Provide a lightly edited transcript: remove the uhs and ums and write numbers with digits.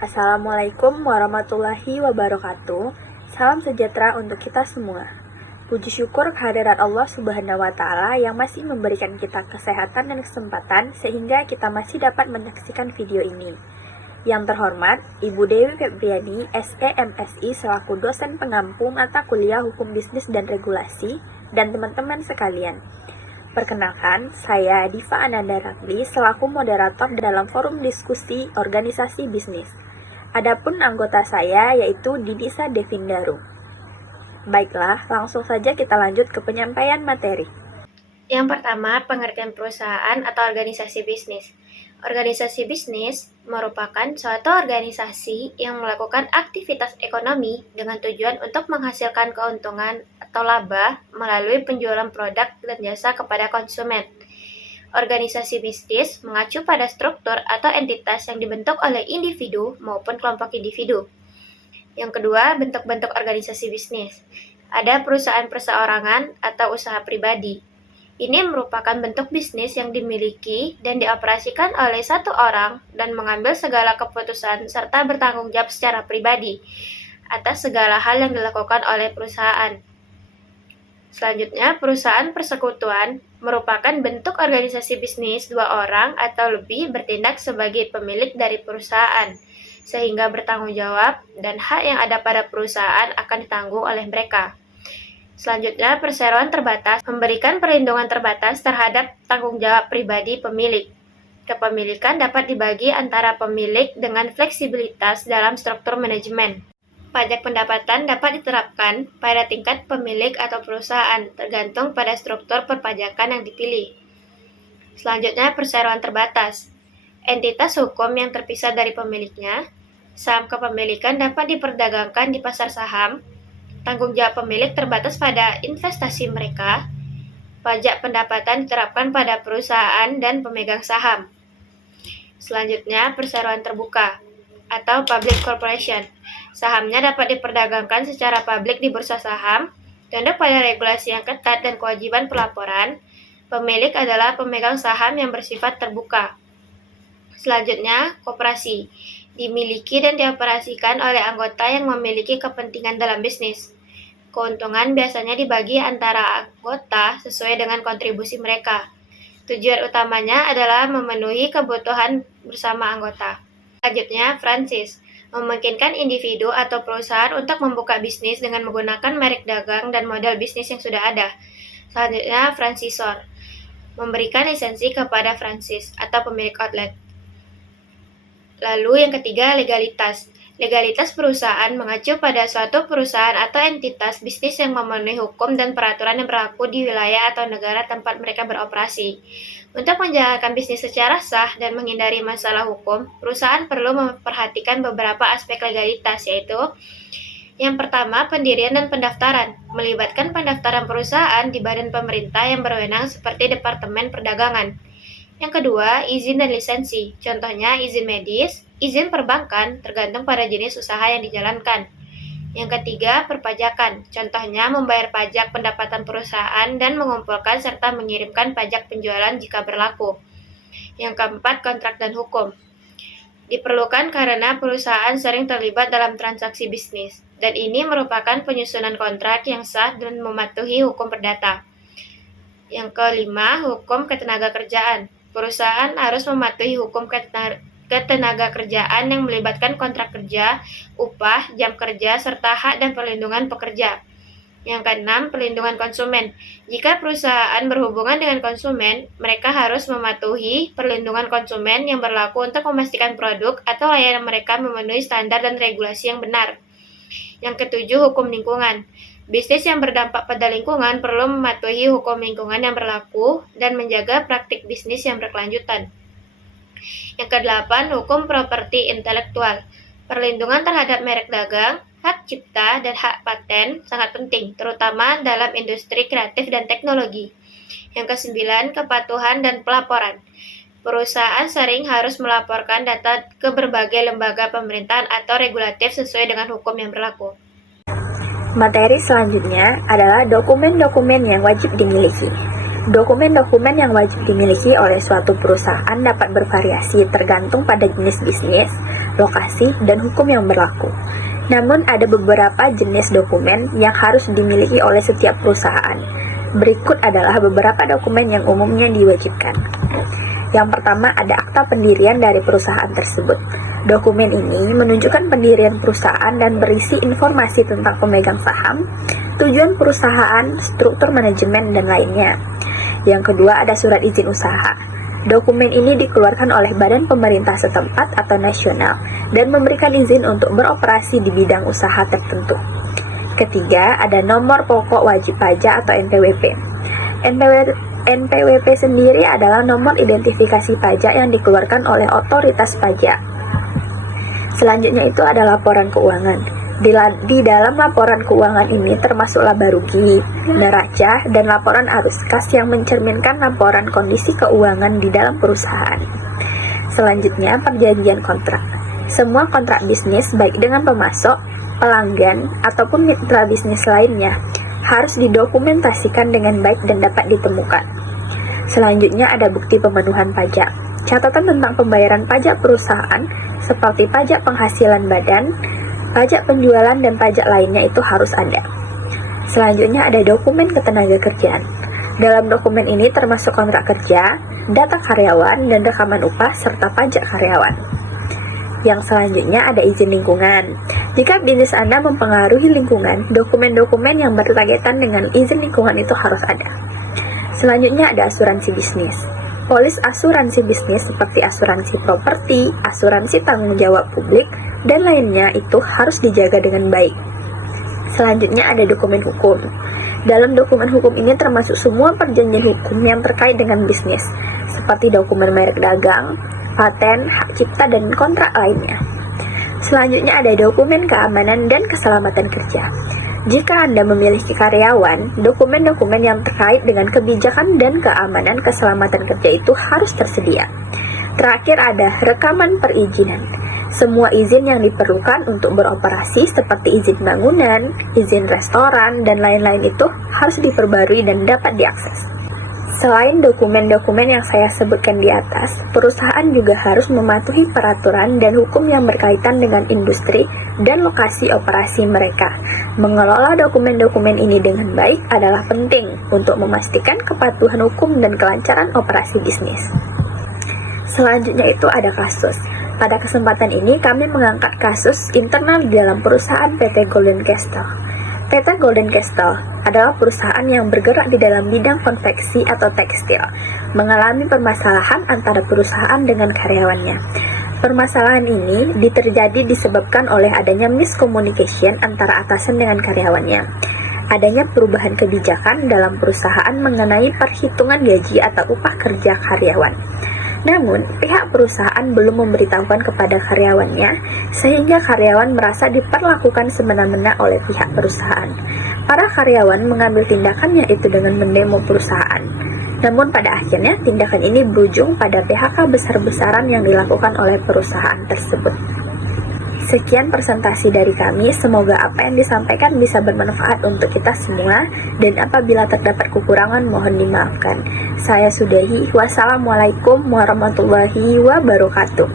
Assalamualaikum warahmatullahi wabarakatuh. Salam sejahtera untuk kita semua. Puji syukur kehadirat Allah Subhanahu wa Ta'ala yang masih memberikan kita kesehatan dan kesempatan sehingga kita masih dapat menyaksikan video ini. Yang terhormat, Ibu Dewi Febriani, SEMSI selaku dosen pengampu mata kuliah Hukum Bisnis dan Regulasi, dan teman-teman sekalian. Perkenalkan, saya Diva Ananda Ragli selaku moderator dalam forum diskusi organisasi bisnis. Adapun anggota saya yaitu Dinisa Devindaru. Baiklah, langsung saja kita lanjut ke penyampaian materi. Yang pertama, pengertian perusahaan atau organisasi bisnis. Organisasi bisnis merupakan suatu organisasi yang melakukan aktivitas ekonomi dengan tujuan untuk menghasilkan keuntungan atau laba melalui penjualan produk dan jasa kepada konsumen. Organisasi bisnis mengacu pada struktur atau entitas yang dibentuk oleh individu maupun kelompok individu. Yang kedua, bentuk-bentuk organisasi bisnis. Ada perusahaan perseorangan atau usaha pribadi. Ini merupakan bentuk bisnis yang dimiliki dan dioperasikan oleh satu orang dan mengambil segala keputusan serta bertanggung jawab secara pribadi atas segala hal yang dilakukan oleh perusahaan. Selanjutnya, perusahaan persekutuan merupakan bentuk organisasi bisnis dua orang atau lebih bertindak sebagai pemilik dari perusahaan, sehingga bertanggung jawab dan hak yang ada pada perusahaan akan ditanggung oleh mereka. Selanjutnya, perseroan terbatas memberikan perlindungan terbatas terhadap tanggung jawab pribadi pemilik. Kepemilikan dapat dibagi antara pemilik dengan fleksibilitas dalam struktur manajemen. Pajak pendapatan dapat diterapkan pada tingkat pemilik atau perusahaan, tergantung pada struktur perpajakan yang dipilih. Selanjutnya, perseroan terbatas. Entitas hukum yang terpisah dari pemiliknya, saham kepemilikan dapat diperdagangkan di pasar saham, tanggung jawab pemilik terbatas pada investasi mereka, pajak pendapatan diterapkan pada perusahaan dan pemegang saham. Selanjutnya, perseroan terbuka atau public corporation. Sahamnya dapat diperdagangkan secara publik di bursa saham, tunduk pada regulasi yang ketat dan kewajiban pelaporan. Pemilik adalah pemegang saham yang bersifat terbuka. Selanjutnya, koperasi. Dimiliki dan dioperasikan oleh anggota yang memiliki kepentingan dalam bisnis. Keuntungan biasanya dibagi antara anggota sesuai dengan kontribusi mereka. Tujuan utamanya adalah memenuhi kebutuhan bersama anggota. Selanjutnya, franchise. Memungkinkan individu atau perusahaan untuk membuka bisnis dengan menggunakan merek dagang dan model bisnis yang sudah ada. Selanjutnya, franchisor. Memberikan lisensi kepada franchise atau pemilik outlet. Lalu yang ketiga, legalitas. Legalitas perusahaan mengacu pada suatu perusahaan atau entitas bisnis yang memenuhi hukum dan peraturan yang berlaku di wilayah atau negara tempat mereka beroperasi. Untuk menjalankan bisnis secara sah dan menghindari masalah hukum, perusahaan perlu memperhatikan beberapa aspek legalitas, yaitu yang pertama, pendirian dan pendaftaran, melibatkan pendaftaran perusahaan di badan pemerintah yang berwenang seperti Departemen Perdagangan. Yang kedua, izin dan lisensi, contohnya izin medis, izin perbankan, tergantung pada jenis usaha yang dijalankan. Yang ketiga, perpajakan, contohnya membayar pajak pendapatan perusahaan dan mengumpulkan serta mengirimkan pajak penjualan jika berlaku. Yang keempat, kontrak dan hukum. Diperlukan karena perusahaan sering terlibat dalam transaksi bisnis, dan ini merupakan penyusunan kontrak yang sah dan mematuhi hukum perdata. Yang kelima, hukum ketenagakerjaan. Perusahaan harus mematuhi hukum ketenagakerjaan yang melibatkan kontrak kerja, upah, jam kerja, serta hak dan perlindungan pekerja. Yang keenam, perlindungan konsumen. Jika perusahaan berhubungan dengan konsumen, mereka harus mematuhi perlindungan konsumen yang berlaku untuk memastikan produk atau layanan mereka memenuhi standar dan regulasi yang benar. Yang ketujuh, hukum lingkungan. Bisnis yang berdampak pada lingkungan perlu mematuhi hukum lingkungan yang berlaku dan menjaga praktik bisnis yang berkelanjutan. Yang kedelapan, hukum properti intelektual. Perlindungan terhadap merek dagang, hak cipta, dan hak paten sangat penting, terutama dalam industri kreatif dan teknologi. Yang kesembilan, kepatuhan dan pelaporan. Perusahaan sering harus melaporkan data ke berbagai lembaga pemerintahan atau regulatif sesuai dengan hukum yang berlaku. Materi selanjutnya adalah dokumen-dokumen yang wajib dimiliki. Dokumen-dokumen yang wajib dimiliki oleh suatu perusahaan dapat bervariasi tergantung pada jenis bisnis, lokasi, dan hukum yang berlaku. Namun ada beberapa jenis dokumen yang harus dimiliki oleh setiap perusahaan. Berikut adalah beberapa dokumen yang umumnya diwajibkan. Yang pertama ada akta pendirian dari perusahaan tersebut. Dokumen ini menunjukkan pendirian perusahaan dan berisi informasi tentang pemegang saham, tujuan perusahaan, struktur manajemen, dan lainnya. Yang kedua ada surat izin usaha. Dokumen ini dikeluarkan oleh badan pemerintah setempat atau nasional dan memberikan izin untuk beroperasi di bidang usaha tertentu. Ketiga ada nomor pokok wajib pajak atau NPWP. NPWP sendiri adalah nomor identifikasi pajak yang dikeluarkan oleh otoritas pajak. Selanjutnya itu ada laporan keuangan. Di dalam laporan keuangan ini termasuk laba rugi, neraca, dan laporan arus kas yang mencerminkan laporan kondisi keuangan di dalam perusahaan. Selanjutnya perjanjian kontrak. Semua kontrak bisnis baik dengan pemasok, pelanggan, ataupun mitra bisnis lainnya harus didokumentasikan dengan baik dan dapat ditemukan. Selanjutnya ada bukti pemenuhan pajak. Catatan tentang pembayaran pajak perusahaan seperti pajak penghasilan badan, pajak penjualan, dan pajak lainnya itu harus ada. Selanjutnya ada dokumen ketenagakerjaan. Dalam dokumen ini termasuk kontrak kerja, data karyawan, dan rekaman upah serta pajak karyawan. Yang selanjutnya ada izin lingkungan. Jika bisnis Anda mempengaruhi lingkungan, dokumen-dokumen yang berkaitan dengan izin lingkungan itu harus ada. Selanjutnya ada asuransi bisnis. Polis asuransi bisnis seperti asuransi properti, asuransi tanggung jawab publik, dan lainnya itu harus dijaga dengan baik. Selanjutnya ada dokumen hukum. Dalam dokumen hukum ini termasuk semua perjanjian hukum yang terkait dengan bisnis, seperti dokumen merek dagang, paten, hak cipta, dan kontrak lainnya. Selanjutnya ada dokumen keamanan dan keselamatan kerja. Jika Anda memiliki karyawan, dokumen-dokumen yang terkait dengan kebijakan dan keamanan keselamatan kerja itu harus tersedia. Terakhir ada rekaman perizinan. Semua izin yang diperlukan untuk beroperasi seperti izin bangunan, izin restoran, dan lain-lain itu harus diperbarui dan dapat diakses. Selain dokumen-dokumen yang saya sebutkan di atas, perusahaan juga harus mematuhi peraturan dan hukum yang berkaitan dengan industri dan lokasi operasi mereka. Mengelola dokumen-dokumen ini dengan baik adalah penting untuk memastikan kepatuhan hukum dan kelancaran operasi bisnis. Selanjutnya itu ada kasus. Pada kesempatan ini kami mengangkat kasus internal di dalam perusahaan PT Golden Castle. PT Golden Castle adalah perusahaan yang bergerak di dalam bidang konveksi atau tekstil, mengalami permasalahan antara perusahaan dengan karyawannya. Permasalahan ini terjadi disebabkan oleh adanya miscommunication antara atasan dengan karyawannya. Adanya perubahan kebijakan dalam perusahaan mengenai perhitungan gaji atau upah kerja karyawan. Namun, pihak perusahaan belum memberitahukan kepada karyawannya, sehingga karyawan merasa diperlakukan semena-mena oleh pihak perusahaan. Para karyawan mengambil tindakan yaitu dengan mendemo perusahaan. Namun pada akhirnya, tindakan ini berujung pada PHK besar-besaran yang dilakukan oleh perusahaan tersebut. Sekian presentasi dari kami, semoga apa yang disampaikan bisa bermanfaat untuk kita semua, dan apabila terdapat kekurangan mohon dimaafkan. Saya sudahi, wassalamualaikum warahmatullahi wabarakatuh.